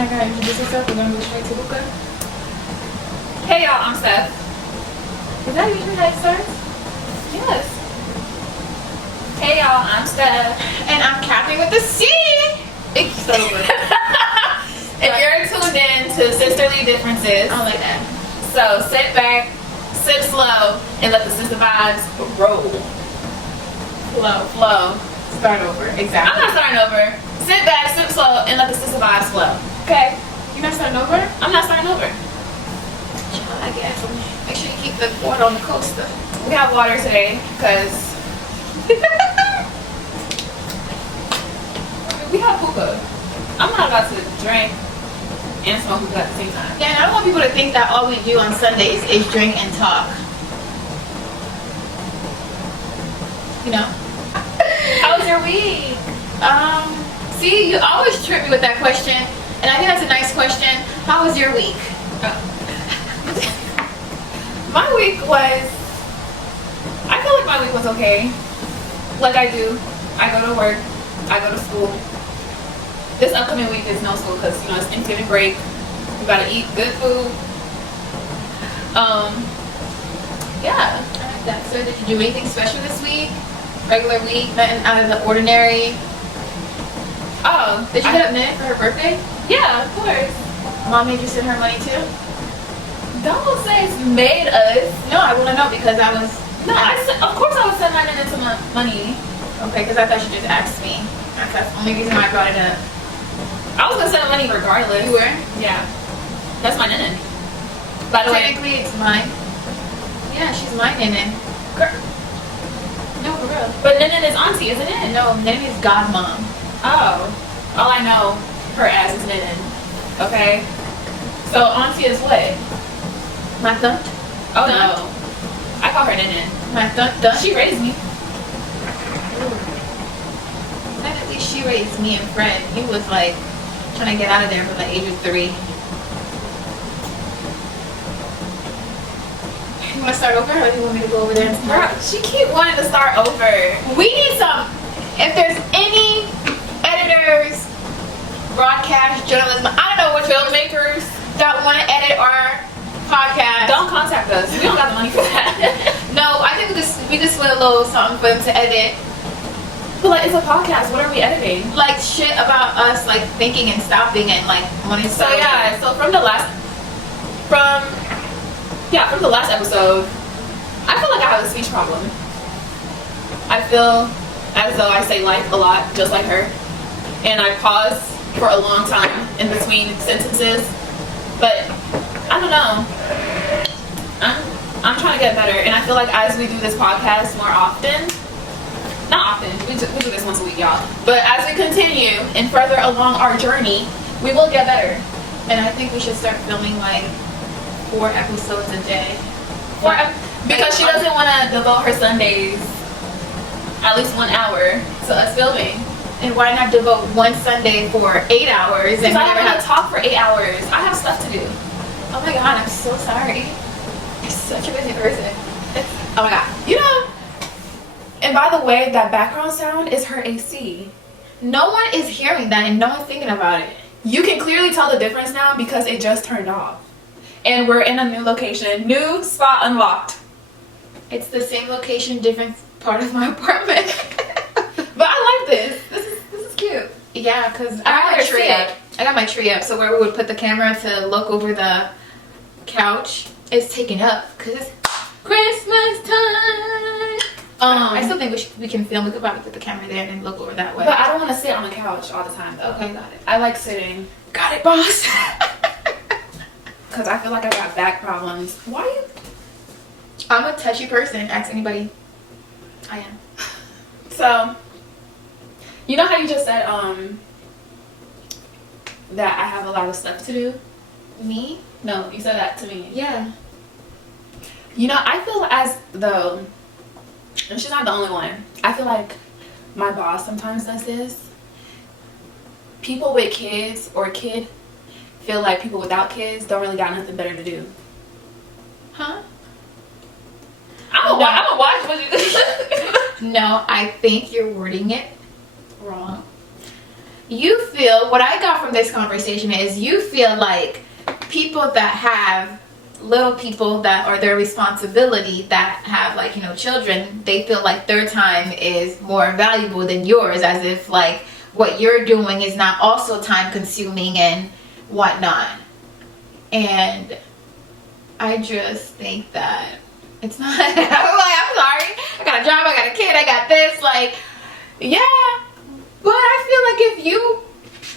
not gonna introduce yourself. We're gonna go straight to Luca. Hey y'all, I'm Steph. Is that usually how it starts? Yes. Hey y'all, I'm Steph. And I'm Catherine with the C. It's over. If you're tuned in to Sisterly Differences, I don't like that. so sit back, sip slow, and let the sister vibes roll. Flow. Start over. Exactly. I'm not starting over. Sit back, sip slow, and let the sister vibes flow. Okay? You're not starting over? I'm not starting over. I guess. Make sure you keep the water on the coaster. We have water today because we have hookah. I'm not about to drink and smoke hookah at the same time. Yeah, and I don't want people to think that all we do on Sundays is drink and talk. You know? How was your week? See, you always trip me with that question, and I think that's a nice question. How was your week? My week was, I feel like my week was okay. Like I do. I go to work. I go to school. This upcoming week is no school because, you know, it's Thanksgiving break. We gotta eat good food. Yeah. I like that. So did you do anything special this week? Regular week? Nothing out of the ordinary? Oh. Did you get up knitting for her birthday? Yeah, of course. Mom made you send her money too? Don't say it's made us. No, I want to know because I was... No, of course I would send my nana some money. Okay, because I thought she just asked me. That's the only reason why I brought it up. I was gonna send money regardless. You were? Yeah. That's my nana. By the way. Technically, it's mine. Yeah, she's my nana. Girl. No, for real. But nana is auntie, isn't it? No, nana is godmom. Oh. All I know, her ass is nana. Okay? So auntie is what? My thunt. Oh Thunt. no. I call her nana. My thunt. She raised me. Technically, she raised me and Fred. He was like trying to get out of there from the age of 3. You want to start over, or do you want me to go over there and Girl, start? she keep wanting to start over. We need some. If there's any editors, broadcast journalism, I don't know what Filmmakers, that want to edit our podcast. don't contact us. We don't got the money for that. No, I think we just want a little something for them to edit. But like, it's a podcast. What are we editing? Like shit about us, like thinking and stopping and like wanting to So start yeah, over. so from the last episode, I feel like I have a speech problem. I feel as though I say like a lot, just like her, and I pause for a long time in between sentences. But I don't know. I'm trying to get better, and I feel like as we do this podcast more often, not often, we do this once a week, y'all. But as we continue and further along our journey, we will get better. And I think we should start filming like 4 episodes a day. Because she doesn't want to devote her Sundays at least 1 hour to us filming. And why not devote one Sunday for 8 hours? Because I don't want to talk for 8 hours. I have stuff to do. Oh my god, I'm so sorry. You're such a busy person. Oh my god. You know, and by the way, that background sound is her AC. No one is hearing that and no one's thinking about it. You can clearly tell the difference now because it just turned off. And we're in a new location. New spot unlocked. It's the same location, different part of my apartment. But I like this. This is cute. Yeah, because I I got my better tree sit. up. I got my tree up, so where we would put the camera to look over the couch is taken up because it's Christmas time. I still think we can film. We could probably put the camera there and then look over that way. But I don't want to sit on the couch all the time though. Okay, got it. I like sitting. Got it, boss. Because I feel like I got back problems. Why you? I'm a touchy person. Ask anybody. I am. So, you know how you just said that I have a lot of stuff to do? Me? No, you said that to me. Yeah. You know, I feel as though, and she's not the only one, I feel like my boss sometimes does this. People with kids or a kid feel like people without kids don't really got nothing better to do. Huh? I'm gonna watch what you No, I think you're wording it wrong. you feel, what I got from this conversation is you feel like people that have little people that are their responsibility, that have like, you know, children, they feel like their time is more valuable than yours, as if like what you're doing is not also time consuming and whatnot. And I just think that it's not. I'm like, I'm sorry, I got a job, I got a kid, I got this, like, yeah, but I feel like if you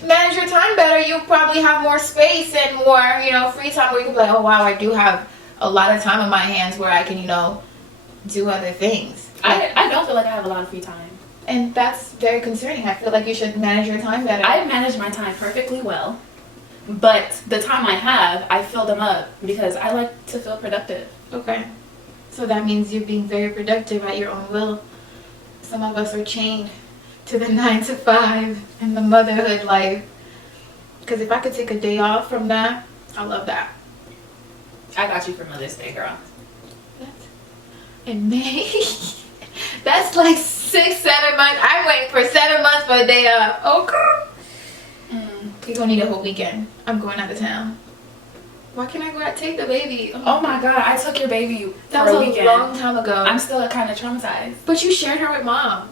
manage your time better, you probably have more space and more, you know, free time where you can be like, oh wow, I do have a lot of time in my hands where I can, you know, do other things. I don't feel like I have a lot of free time. And that's very concerning. I feel like you should manage your time better. I manage my time perfectly well, but the time I have, I fill them up because I like to feel productive. Okay. So that means you're being very productive at your own will. Some of us are chained to the 9 to 5 and the motherhood life. Because if I could take a day off from that, I love that. I got you for Mother's Day, girl. In May? That's like 6-7 months. I'm waiting for 7 months for a day off. Oh, girl. You're gonna need a whole weekend. I'm going out of town. Why can't I go out and take the baby? Oh my god, I took your baby that for was a weekend. A long time ago. I'm still kind of traumatized. But you shared her with mom.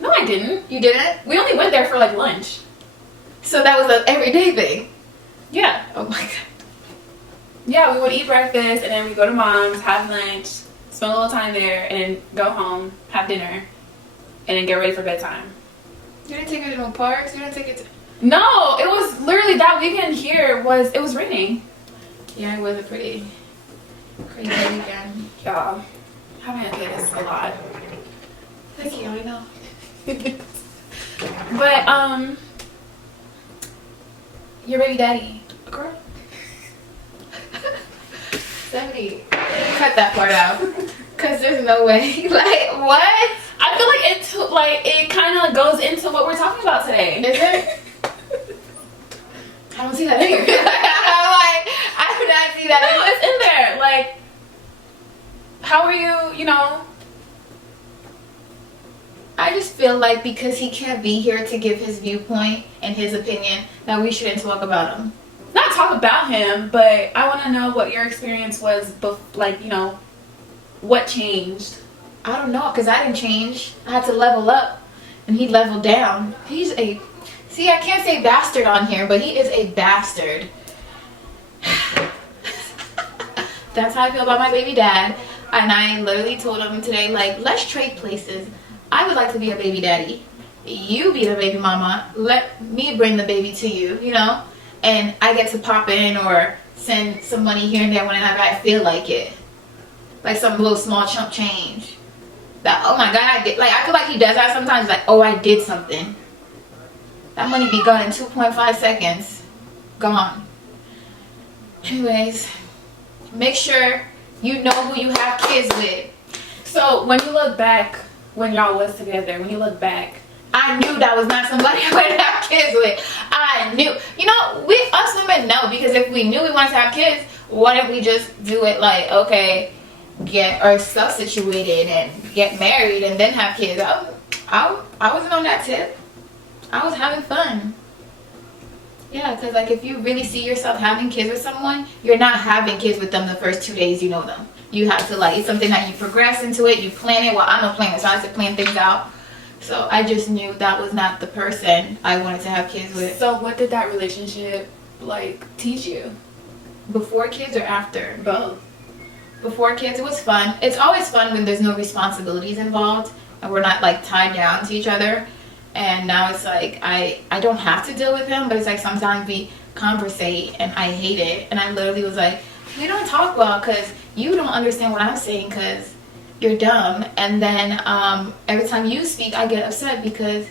No, I didn't. You didn't? We only went there for like lunch. So that was an everyday thing? Yeah. Oh my god. Yeah, we would eat breakfast and then we go to mom's, have lunch, spend a little time there, and then go home, have dinner, and then get ready for bedtime. You didn't take her to no parks? You didn't take it to... No, it was literally that weekend here it was raining. Yeah, it was a pretty crazy weekend. Y'all, having a kid is a lot. Thank you, I know. But, your baby daddy. Girl. 70. Cut that part out. Because there's no way. Like, what? I feel like it kind of goes into what we're talking about today. Is it? I don't see that in here. I'm like, I do not see that in No, it's in there. Like, how are you, you know? I just feel like because he can't be here to give his viewpoint and his opinion, that we shouldn't talk about him. Not talk about him, but I want to know what your experience was, like, you know, what changed. I don't know, because I didn't change. I had to level up, and he leveled down. He's a... See, I can't say bastard on here, but he is a bastard. That's how I feel about my baby dad. And I literally told him today, like, let's trade places. I would like to be a baby daddy. You be the baby mama. Let me bring the baby to you, you know? And I get to pop in or send some money here and there whenever I feel like it. Like some little small chump change. That, oh my God, I did. Like, I feel like he does that sometimes. Like, oh, I did something. That money be gone in 2.5 seconds. Gone. Anyways, make sure you know who you have kids with. So when you look back, when y'all was together, when you look back, I knew that was not somebody I would have kids with. I knew. You know, us women know, because if we knew we wanted to have kids, why didn't we just do it like, okay, get ourselves situated and get married and then have kids? I wasn't on that tip. I was having fun. Yeah, because like if you really see yourself having kids with someone, you're not having kids with them the first 2 days you know them. You have to, like, it's something that you progress into it, you plan it. Well, I'm a planner, so I have to plan things out. So I just knew that was not the person I wanted to have kids with. So what did that relationship, like, teach you? Before kids or after? Both. Before kids, it was fun. It's always fun when there's no responsibilities involved and we're not, like, tied down to each other. And now it's like, I don't have to deal with him, but it's like sometimes we conversate and I hate it. And I literally was like, we don't talk well because you don't understand what I'm saying because you're dumb. And then every time you speak, I get upset because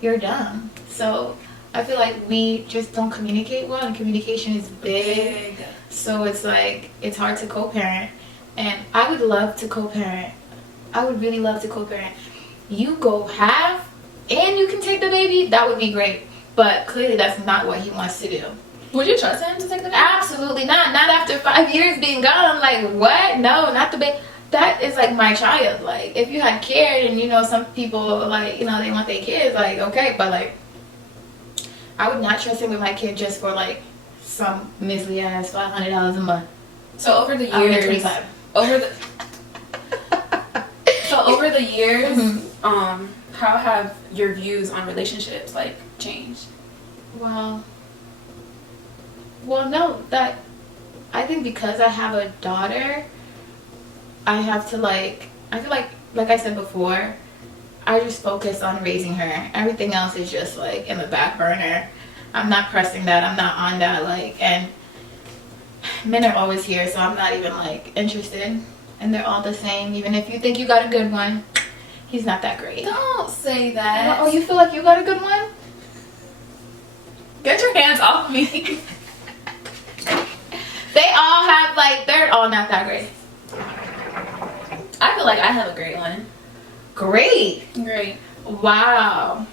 you're dumb. So I feel like we just don't communicate well, and communication is big. So it's like, it's hard to co-parent. And I would love to co-parent. I would really love to co-parent. You go half and you can take the baby, that would be great. But clearly that's not what he wants to do. Would you trust him to take the baby? Absolutely not. Not after 5 years being gone. I'm like, what? No, not the baby. That is like my child. Like, if you had cared and, you know, some people, like, you know, they want their kids, like, okay. But, like, I would not trust him with my kid just for like some measly ass $500 a month. So over the I would years, 25. over the over the years, how have your views on relationships like changed? Well, no, that I think because I have a daughter, I have to like. I feel like I said before, I just focus on raising her. Everything else is just like in the back burner. I'm not pressing that. I'm not on that. Like, and men are always here, so I'm not even like interested. And they're all the same. Even if you think you got a good one, he's not that great. Don't say that. Oh, you feel like you got a good one? Get your hands off me. They all have like, they're all not that great. I feel like I have a great one. Great. Great. Wow.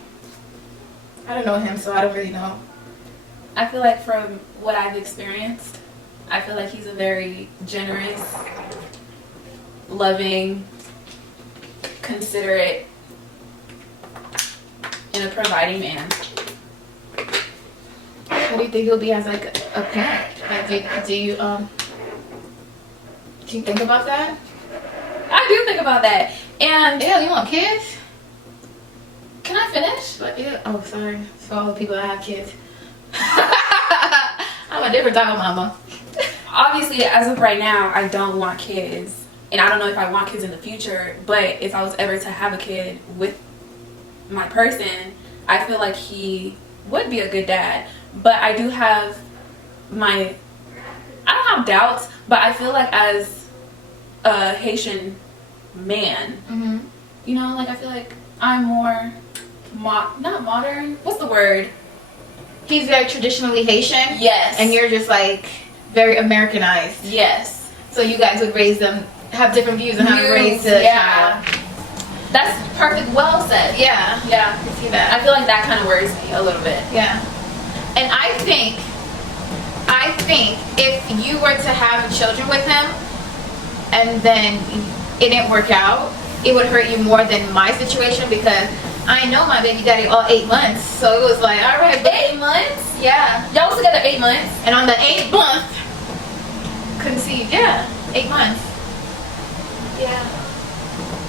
I don't know him, so I don't really know. I feel like from what I've experienced, I feel like he's a very generous, loving, considerate, and a providing man. What do you think he'll be as like a parent? Like, do you think about that? I do think about that. And Yeah, you want kids? can I finish? But yeah. Oh, sorry. For all the people that have kids. I'm a different type of mama. Obviously, as of right now, I don't want kids. And I don't know if I want kids in the future, but if I was ever to have a kid with my person, I feel like he would be a good dad. But I do have I don't have doubts, but I feel like as a Haitian man, Mm-hmm. you know, like I feel like I'm more, not modern, what's the word? He's very traditionally Haitian. Yes. And you're just like very Americanized. Yes. So you guys would raise them, have different views on how to raise a Yeah. child. That's perfect, well said. Yeah. Yeah. I can see that. I feel like that kind of worries me a little bit. Yeah. And I think if you were to have children with him and then it didn't work out, it would hurt you more than my situation because I know my baby daddy all 8 months. So it was like, all right, babe. 8 months? Yeah. Y'all was together 8 months? And on the 8th month, conceived. Yeah. 8 months. Yeah.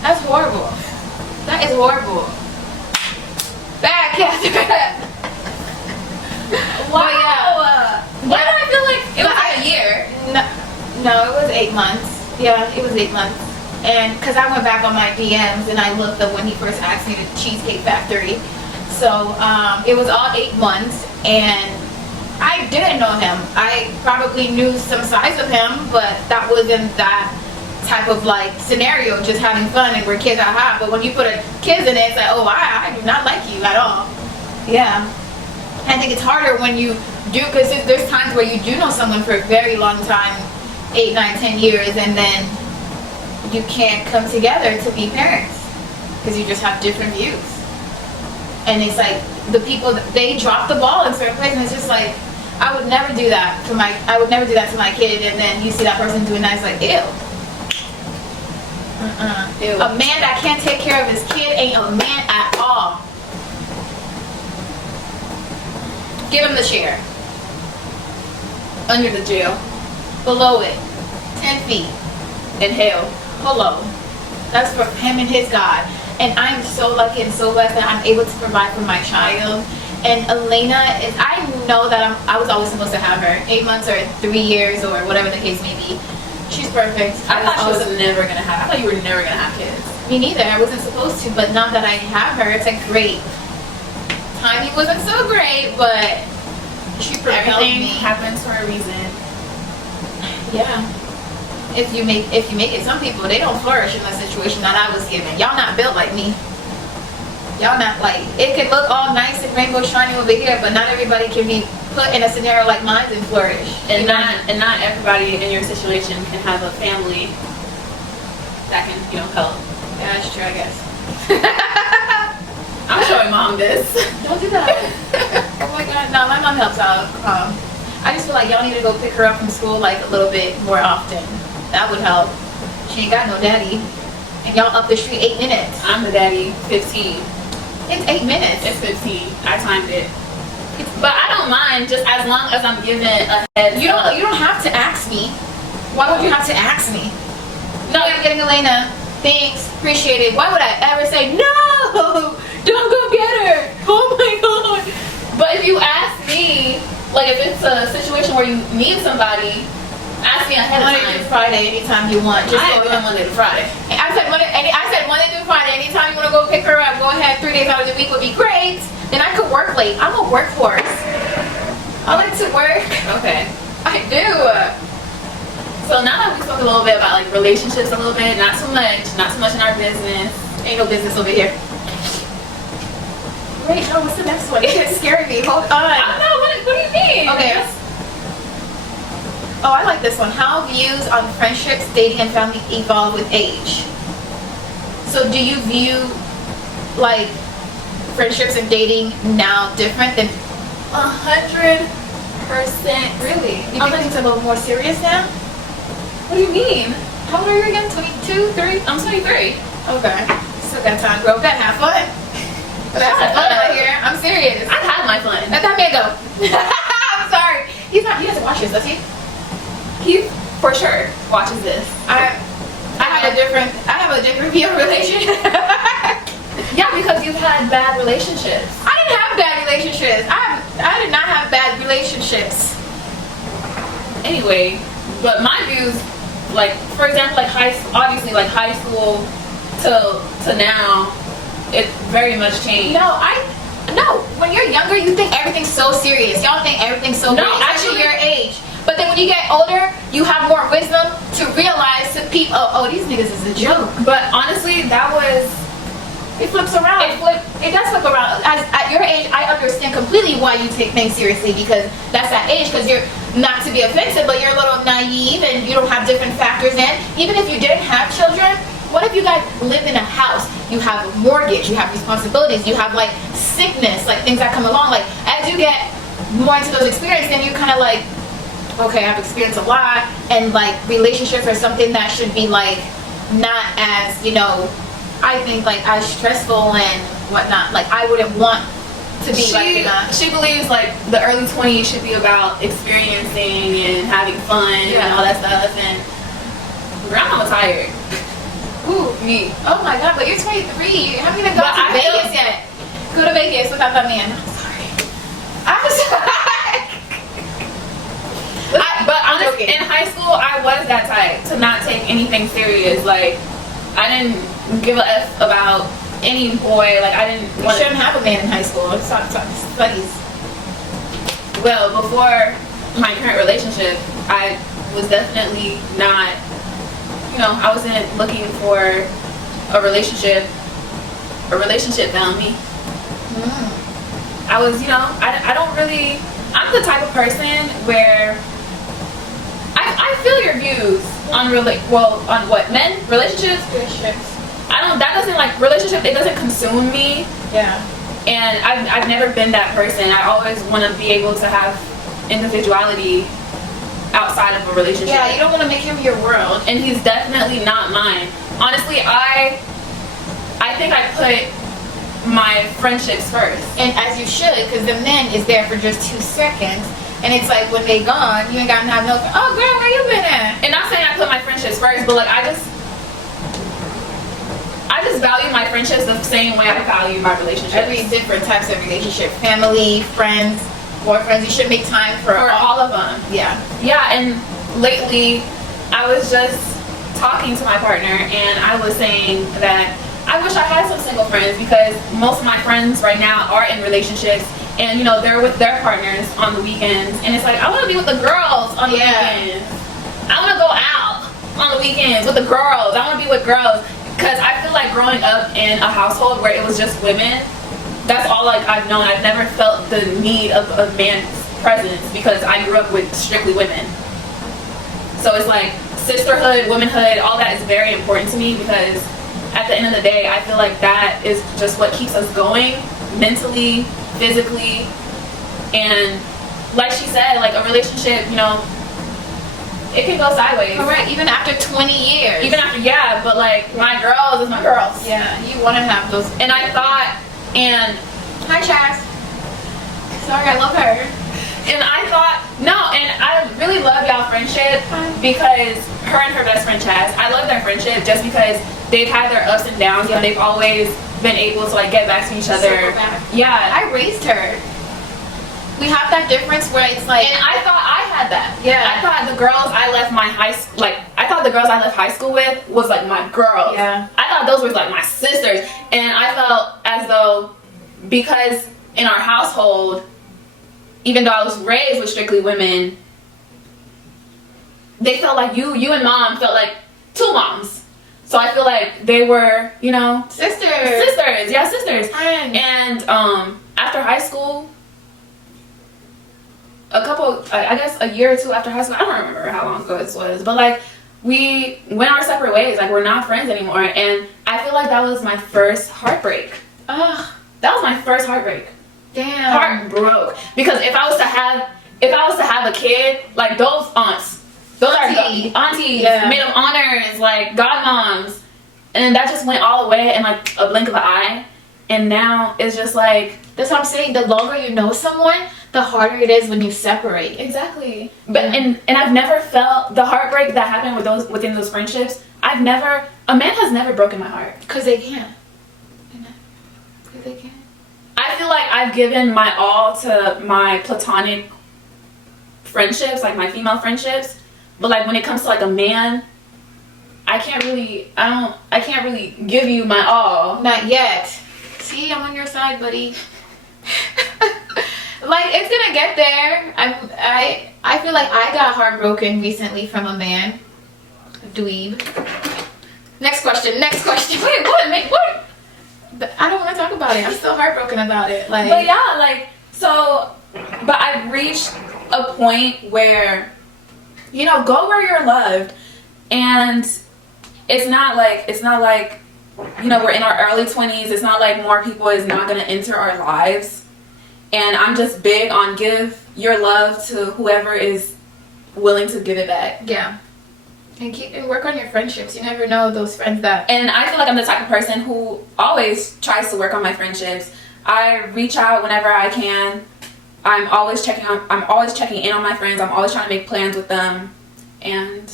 That's horrible. That is horrible. Bad, Catherine. Wow. Yeah. Why do I feel like it was But like a year? No, it was 8 months. Yeah, it was 8 months. And because I went back on my DMs and I looked up when he first asked me to Cheesecake Factory. So it was all 8 months and I didn't know him. I probably knew some sides of him, but that wasn't that type of like scenario, just having fun and we're kids at heart. But when you put a kids in it, it's like, oh, I do not like you at all. Yeah. I think it's harder when you do, because there's times where you do know someone for a very long time, 8, 9, 10 years, and then you can't come together to be parents because you just have different views. And it's like the people, they drop the ball in certain places, and it's just like, I would never do that to my kid, and then you see that person doing that, it's like, ew. Ew. A man that can't take care of his kid ain't a man at all. Give him the chair. Under the jail. Below it. 10 feet. Inhale. Hello. That's for him and his God. And I'm so lucky and so blessed that I'm able to provide for my child. And Elena is, I know that I was always supposed to have her. 8 months or 3 years or whatever the case may be. She's perfect. I thought she was never gonna have. I thought you were never gonna have kids. Me neither. I wasn't supposed to, but now that I have her, it's like great. Timing wasn't so great, but she propelled Everything me. happens for a reason. Yeah. If you make it, some people they don't flourish in the situation that I was given. Y'all not built like me. Y'all not like, it can look all nice and rainbow shiny over here, but not everybody can be put in a scenario like mine and flourish. And not everybody in your situation can have a family that can, help. Yeah, that's true, I guess. I'm showing mom this. Don't do that. Oh my god. No, my mom helps out. I just feel like y'all need to go pick her up from school like a little bit more often. That would help. She ain't got no daddy. And y'all up the street 8 minutes. I'm the daddy, 15. It's 8 minutes. It's 15. I timed it. But I don't mind, just as long as I'm given a heads You up. don't have to ask me. Why would you have to ask me? No, I'm getting Elena. Thanks, appreciate it. Why would I ever say no? Don't go get her. Oh my god. But if you ask me, like if it's a situation where you need somebody, ask me ahead of Monday through time. Friday, anytime you want. Just I go ain't going Monday to Friday. I said Monday through Friday. Anytime you want to go pick her up, go ahead. 3 days out of the week would be great. Then I could work late. I'm a workhorse. I like to work. Okay. I do. So now that we spoke a little bit about like relationships a little bit, not so much in our business. Ain't no business over here. Wait, no, what's the next one? It's scaring me. Hold on. I don't know, what do you mean? Okay. Oh, I like this one. How views on friendships, dating, and family evolve with age. So do you view like friendships and dating now different than 100%. really? You think things are a little more serious now? What do you mean? How old are you again? 22, 3? I'm 23. Okay. Still got time, bro. Gotta have fun. Gotta have some fun out here. I'm serious. I've had my fun. Let that man go. I'm sorry. He doesn't watch this, does he? He for sure watches this. I have a different view of relationship. Yeah, because you've had bad relationships. I didn't have bad relationships. I did not have bad relationships. Anyway, but my views, like for example, like obviously like high school to now, it very much changed. No. When you're younger, you think everything's so serious. Y'all think everything's so No, serious. actually- Your age. But then when you get older, you have more wisdom to realize to people, oh, these niggas is a joke. But honestly, that was It flips around. It does flip around. At your age, I understand completely why you take things seriously, because that's that age. Because you're not to be offensive, but you're a little naive and you don't have different factors in. Even if you didn't have children, what if you guys live in a house? You have a mortgage, you have responsibilities, you have like sickness, like things that come along. Like as you get more into those experiences, then you're kind of like, okay, I've experienced a lot, and like relationships are something that should be like not as, I think like as stressful and whatnot. Like I wouldn't want to be like that. She believes like the early 20s should be about experiencing and having fun and all that stuff. And grandma was tired. Ooh, Me. oh my god, but you're 23. You haven't even gone to Vegas yet. Go to Vegas without that man. I'm sorry. I'm sorry. But honestly, in high school, I was that type to not take anything serious. Like, I didn't give a F about any boy. Like, I didn't You want shouldn't have a man in high school. It's not studies. Well, before my current relationship, I was definitely not, I wasn't looking for a relationship. A relationship found me. I was, I don't really, I'm the type of person where I feel your views on on what, men, relationships. That doesn't like relationship. It doesn't consume me. Yeah. And I've never been that person. I always want to be able to have individuality outside of a relationship. Yeah, you don't want to make him your world. And he's definitely not mine. Honestly, I think I put my friendships first. And as you should, because the man is there for just 2 seconds. And it's like when they gone, you ain't got to have no, oh girl, where you been at? And not saying I put my friendships first, but like I just value my friendships the same way I value my relationships. Every different types of relationship, family, friends, boyfriends, you should make time for all of them. Yeah. Yeah, and lately I was just talking to my partner and I was saying that I wish I had some single friends, because most of my friends right now are in relationships and they're with their partners on the weekends, and it's like I want to be with the girls on the weekends. I want to go out on the weekends with the girls. I want to be with girls, because I feel like growing up in a household where it was just women, that's all like I've known. I've never felt the need of a man's presence, because I grew up with strictly women. So it's like sisterhood, womanhood, all that is very important to me, because at the end of the day, I feel like that is just what keeps us going mentally, physically. And like she said, like a relationship, it can go sideways. Correct, even after 20 years. Even after, but like my girls is my girls. Yeah, you want to have those. And I thought, and hi, Chaz. sorry, I love her. And I thought, no, and I really love y'all friendship because her and her best friend Chaz, I love their friendship just because they've had their ups and downs, and they've always been able to like get back to each other. Circle back. Yeah. I raised her. We have that difference where it's like, And I thought I had that. Yeah. I thought the girls I left my high school, like, I thought the girls I left high school with was like my girls. Yeah. I thought those were like my sisters. And I felt as though, because in our household, even though I was raised with strictly women, they felt like you and mom felt like two moms. So I feel like they were, you know, sisters. Yeah, sisters. Friends. And after high school, I guess a year or two after high school, I don't remember how long ago this was, but like we went our separate ways. Like we're not friends anymore. And I feel like that was my first heartbreak. Ugh, That was my first heartbreak. damn. Heart broke. Because if I was to have a kid, like those aunts, those Auntie. are aunties, Yeah. maid of honors, like godmoms, and that just went all the way in like a blink of an eye. And now it's just like, That's what I'm saying. The longer you know someone, the harder it is when you separate. exactly. But Yeah. and I've never felt the heartbreak that happened within those friendships. A man has never broken my heart. Because they can't. Because they can't. I feel like I've given my all to my platonic friendships, like my female friendships. But like when it comes to like a man, I can't really give you my all. Not yet. See, I'm on your side, buddy. Like, it's gonna get there. I feel like I got heartbroken recently from a man. Dweeb. Next question. Wait, what? I don't want to talk about it. I'm still heartbroken about it. Like, But yeah, like, so, but I've reached a point where, you know, go where you're loved. And it's not like, you know, we're in our early 20s. It's not like more people is not going to enter our lives. And I'm just big on give your love to whoever is willing to give it back. yeah. And work on your friendships. You never know those friends that. And I feel like I'm the type of person who always tries to work on my friendships. I reach out whenever I can. I'm always checking in on my friends. I'm always trying to make plans with them. And,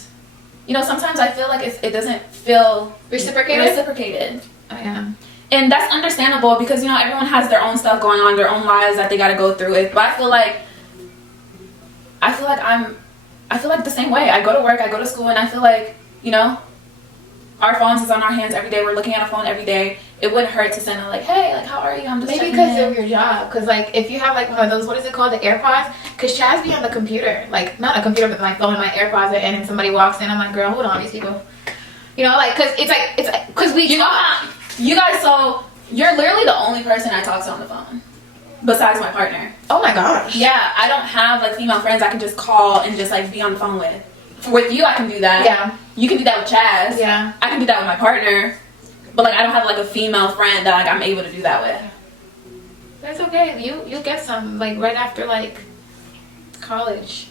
you know, sometimes I feel like it doesn't feel reciprocated. I am. And that's understandable because, you know, everyone has their own stuff going on, their own lives that they got to go through with. But I feel like the same way. I go to work, I go to school, and I feel like, you know, our phones is on our hands every day. We're looking at a phone every day. It wouldn't hurt to send them like, hey, like, how are you? I'm just Maybe checking because in. of your job. Because, like, if you have, like, one of those, what is it called? The AirPods? Because Chaz be on the computer. Like, not a computer, but my phone and my AirPods are in, and somebody walks in. I'm like, girl, hold on, these people. You know, like, because because we talk. You guys, so you're literally the only person I talk to on the phone besides my partner. Oh, my gosh. Yeah, I don't have, like, female friends I can just call and just, like, be on the phone with. With you, I can do that. Yeah. You can do that with Chaz. Yeah. I can do that with my partner. But, like, I don't have, like, a female friend that, like, I'm able to do that with. That's okay. You'll get some, like, right after, like, college.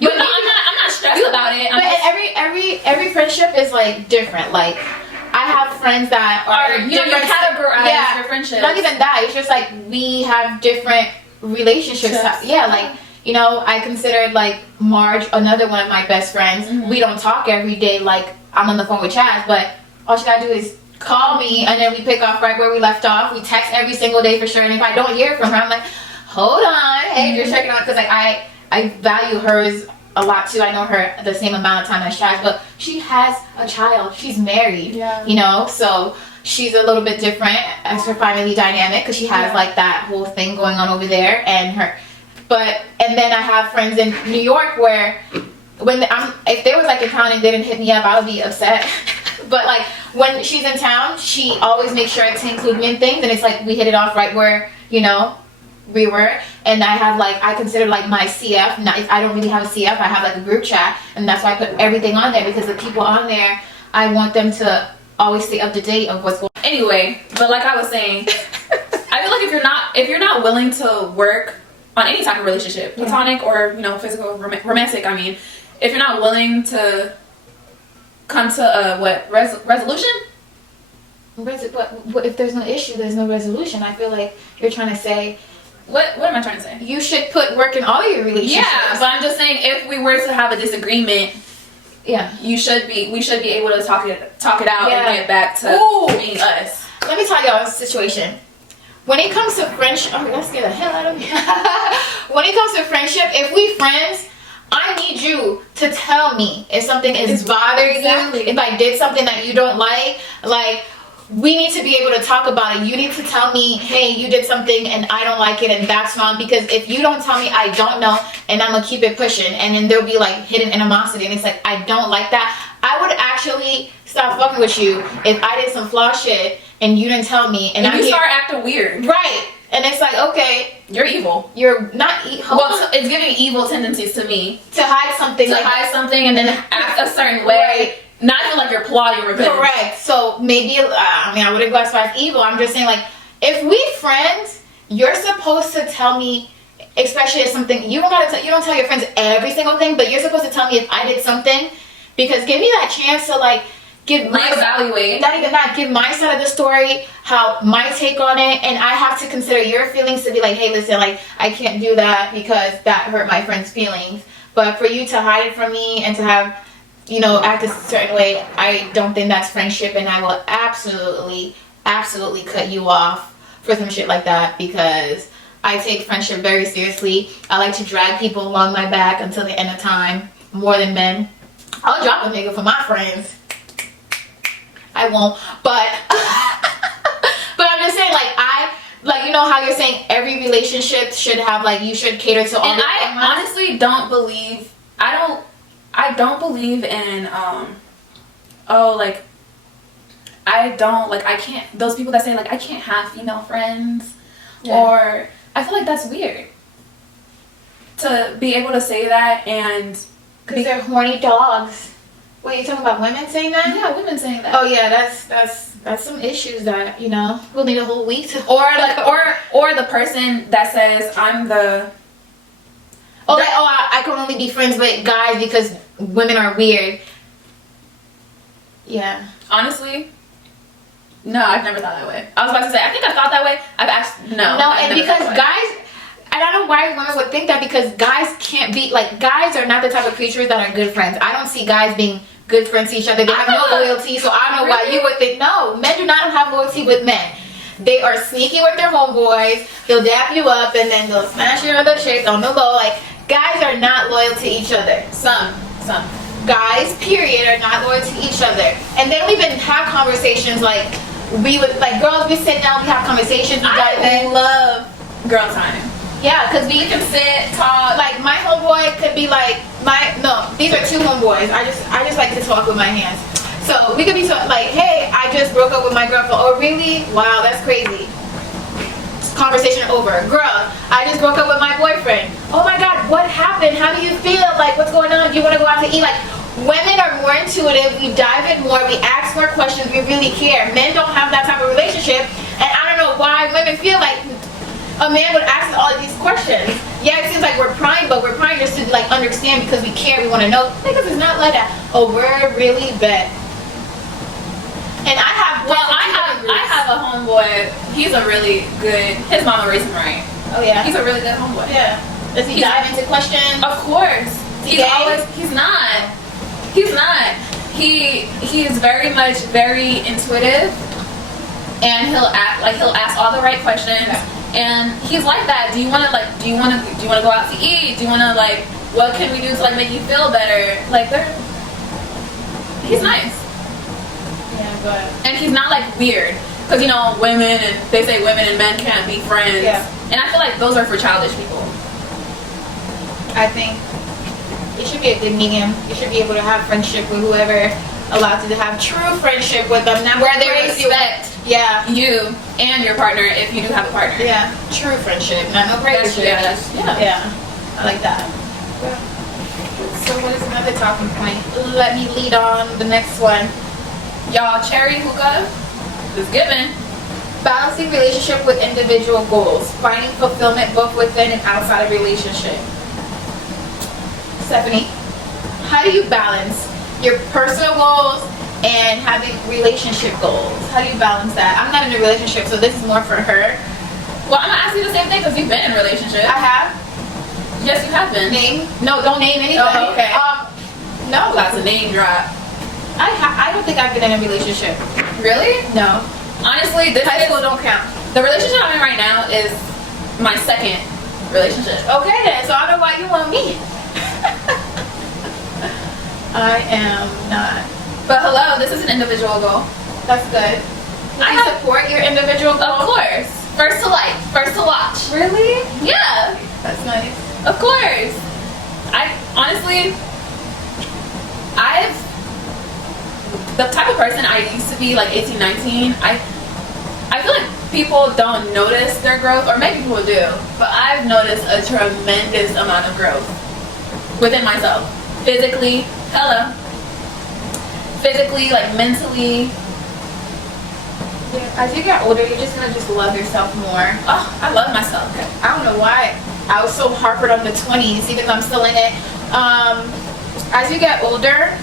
But no, I'm not stressed about it. But every friendship is, like, different. Like, I have friends that are you know, you categorize your friendships. Not even that. It's just like we have different relationships. Yes. Yeah, like, you know, I considered like Marge another one of my best friends. Mm-hmm. We don't talk every day like I'm on the phone with Chaz, but all she gotta do is call me and then we pick off right where we left off. We text every single day for sure. And if I don't hear from her, I'm like, hold on, hey, you're checking on, because like I value hers a lot too. I know her the same amount of time as Chaz, but she has a child. She's married. Yeah. You know, so she's a little bit different as her family dynamic because she has like that whole thing going on over there and then I have friends in New York where if they was like in town and they didn't hit me up, I would be upset. But like when she's in town, she always makes sure to include me in things, and it's like we hit it off right where, you know, we were. And I have like, I consider like my CF, if I don't really have a CF, I have like a group chat, and that's why I put everything on there, because the people on there, I want them to always stay up to date of what's going on. Anyway, but like I was saying, I feel like if you're not willing to work on any type of relationship, platonic or, you know, physical, romantic, I mean, if you're not willing to come to a resolution? But if there's no issue, there's no resolution. I feel like you're trying to say What am I trying to say? You should put work in all your relationships. Yeah, but I'm just saying, if we were to have a disagreement, yeah, we should be able to talk it out and get back to being us. Let me tell y'all a situation. When it comes to friendship, let's get the hell out of here. When it comes to friendship, if we friends, I need you to tell me if something is bothering you, if I did something that you don't like, we need to be able to talk about it. You need to tell me, hey, you did something and I don't like it and that's wrong. Because if you don't tell me, I don't know, and I'm gonna keep it pushing, and then there'll be like hidden animosity, and it's like, I don't like that. I would actually stop fucking with you if I did some flaw shit and you didn't tell me, and you start acting weird, right? And it's like, okay, you're evil. You're not evil. Well, it's giving evil tendencies to me. To hide something. And then act a certain way. Right. Not feel like you're plotting revenge. Correct. So maybe, I wouldn't go as far as evil. I'm just saying, like, if we friends, you're supposed to tell me, especially if something, you don't tell your friends every single thing, but you're supposed to tell me if I did something, because give me that chance to, like, give my evaluate. Not even that, give my side of the story, how my take on it, and I have to consider your feelings to be like, hey, listen, like, I can't do that because that hurt my friend's feelings. But for you to hide it from me and to have, act a certain way, I don't think that's friendship, and I will absolutely cut you off for some shit like that, because I take friendship very seriously. I like to drag people along my back until the end of time, more than men. I'll drop a nigga for my friends. I won't, but I'm just saying, how you're saying every relationship should have, you should cater to all. And I honestly don't believe, I don't believe in, I can't, those people that say, I can't have female friends, or, I feel like that's weird, to be able to say that, and because they're horny dogs. Wait, you talking about women saying that? Yeah, women saying that. Oh yeah, that's some issues that we'll need a whole week to. Or the person that says I'm the. I can only be friends with guys because women are weird. Yeah. Honestly, no, I've never thought that way. I was about to say I think I thought that way. I've asked no. No, and because guys. I don't know why women would think that, because guys can't be, guys are not the type of creatures that are good friends. I don't see guys being good friends to each other. They have no loyalty, so I don't know why you would think. No, men do not have loyalty with men. They are sneaky with their homeboys. They'll dap you up and then they'll smash your other chick on the low. Guys are not loyal to each other. Some guys, period, are not loyal to each other. And they don't even have conversations girls, we sit down, we have conversations. I love girl time. Yeah, because we can sit, talk. My homeboy could be these are two homeboys. I just like to talk with my hands. So we could be hey, I just broke up with my girlfriend. Oh really? Wow, that's crazy. Conversation over. Girl, I just broke up with my boyfriend. Oh my god, what happened? How do you feel? What's going on? Do you want to go out to eat? Women are more intuitive. We dive in more. We ask more questions. We really care. Men don't have that type of relationship, and I don't know why women feel like a man would ask all of these questions. Yeah, it seems like we're prying, but we're prying just to understand, because we care, we want to know. Because it's not like that. Oh, we're really bad. And I have a homeboy. He's a really good. His mama raised him right. Oh yeah. He's a really good homeboy. Yeah. Does he dive into questions? Of course. He's not. He is very much very intuitive, and he'll ask all the right questions. Yeah. And he's like that. Do you want to go out to eat? Do you want to what can we do to make you feel better? He's nice. Yeah, but and he's not weird, because women, and they say women and men can't be friends. Yeah. And I feel like those are for childish people. I think it should be a good medium. You should be able to have friendship with whoever allows you to have true friendship with them. Not where they respect you and your partner, if you do have a partner. Yeah, true friendship, not no friendship. Yeah, I like that. Yeah. So what is another talking point? Let me lead on the next one. Y'all, cherry hookah is given. Balancing relationship with individual goals. Finding fulfillment both within and outside of relationship. Stephanie, how do you balance your personal goals and having relationship goals? How do you balance that? I'm not in a relationship, so this is more for her. Well, I'm gonna ask you the same thing because you've been in a relationship. I have. Yes, you have been. Name? No, don't name anybody. Oh, okay. No. That's a name drop. I don't think I've been in a relationship. Really? No. Honestly, this High is, school don't count. the relationship I'm in right now is my second relationship. Okay then, so I don't know why you want me. I am not. But hello, this is an individual goal. That's good. I support your individual Of goal. course. First to like, first to watch. Really? Yeah, That's nice. of course. I honestly, the type of person I used to be, like 18, 19, I feel like people don't notice their growth, or maybe people do, but I've noticed a tremendous amount of growth within myself. Physically, like mentally. Yeah. As you get older, you're just gonna just love yourself more. Oh, I love myself. I don't know why I was so harped on the 20s, even though I'm still in it. As you get older,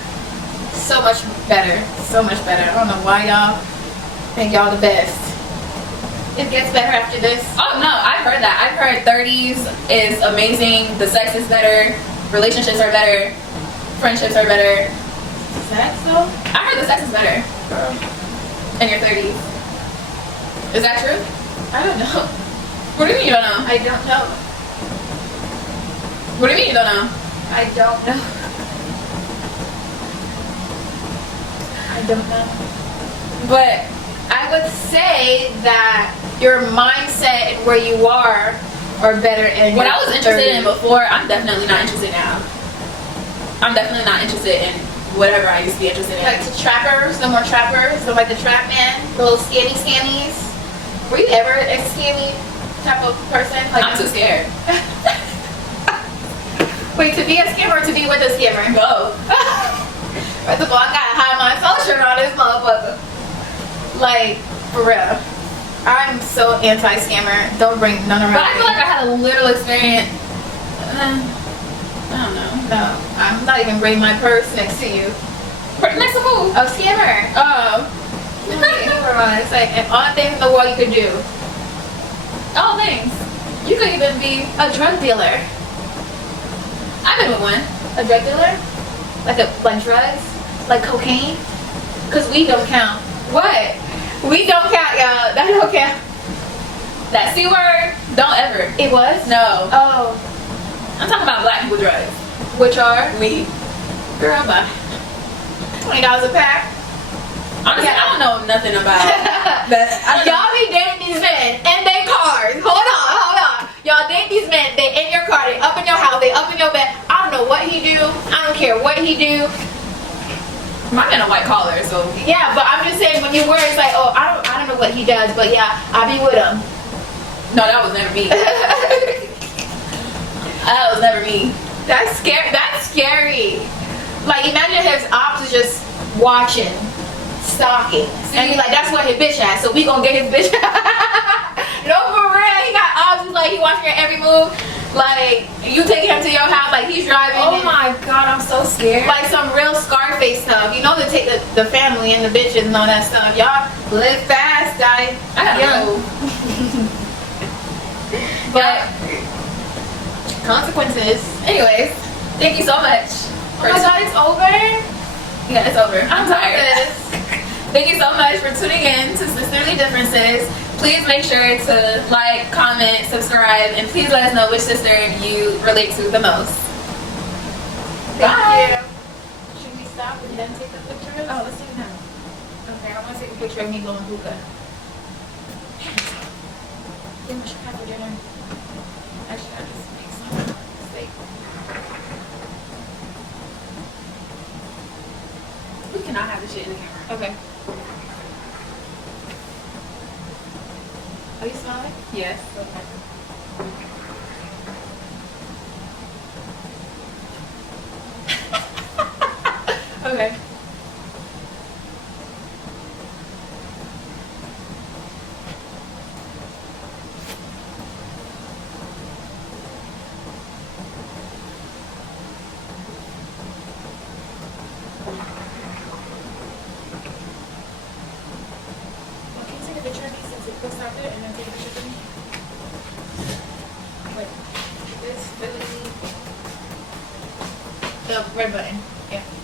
so much better. So much better. I don't know why y'all think y'all the best. It gets better after this. Oh no, I've heard that. I've heard 30s is amazing. The sex is better. Relationships are better. Friendships are better. Sex though? I heard the sex is better in your 30s. Is that true? I don't know. What do you mean you don't know? I don't know. What do you mean you don't know? I don't know. I don't know. But I would say that your mindset and where you are better in What your I was interested 30s. in before, I'm definitely not interested now. I'm definitely not interested in whatever I used to be interested in. Like the trappers, no more trappers, so like the trap man, the little scammies. Were you ever a scammy type of person? Like I'm too scared. Wait, to be a scammer or to be with a scammer? Go. First of all, I gotta hide my social on this motherfucker. Like, for real. I'm so anti-scammer. Don't bring none around. But I feel like I had a little experience. I don't know. No, I'm not even bringing my purse next to you. Next to who? A scammer. Oh. It's like all the things in the world you could do. All things. You could even be. A drug dealer. I've been with one. A drug dealer? Like drugs? Like cocaine? Cause we don't count. What? We don't count, y'all. That don't count. That C word? Don't ever. It was? No. Oh. I'm talking about black people drugs. Which are? Weed. Girl, bye. $20 a pack. Honestly, I don't know nothing about that. Y'all be dating these men in their cars. Hold on. Y'all date these men. They in your car. They up in your house. They up in your bed. I don't know what he do. I don't care what he do. Mine got a white collar, so. Yeah, but I'm just saying when you wear it's like, oh, I don't know what he does, but yeah, I be with him. No, that was never me. That was never me. That's scary. That's scary. Like imagine his ops is just watching, stalking, and be like, that's what his bitch has. So we gonna get his bitch. No, for real. He got ops. Like he watching your every move. Like you taking him to your house. Like he's driving. Oh and, my god, I'm so scared. like some real Scarface stuff. You know to take the family and the bitches and all that stuff. Y'all live fast, guys. I gotta Yeah. move. But consequences. Anyways, thank you so much. Oh my god, it's over. Yeah, it's over. I'm tired. Thank you so much for tuning in to Sisterly Differences. Please make sure to like, comment, subscribe, and please let us know which sister you relate to the most. Thank you. Should we stop and then take a picture? Oh, let's do it now. Okay, I want to take a picture of me blowing hookah. Then we should have for dinner. Actually, I just make some steak. We cannot have this shit in the camera. Okay. Are you smiling? Yes. Okay. Okay. Well, can you take a picture of me since it puts out there and then take a picture of me? but it's really the red button. Yeah.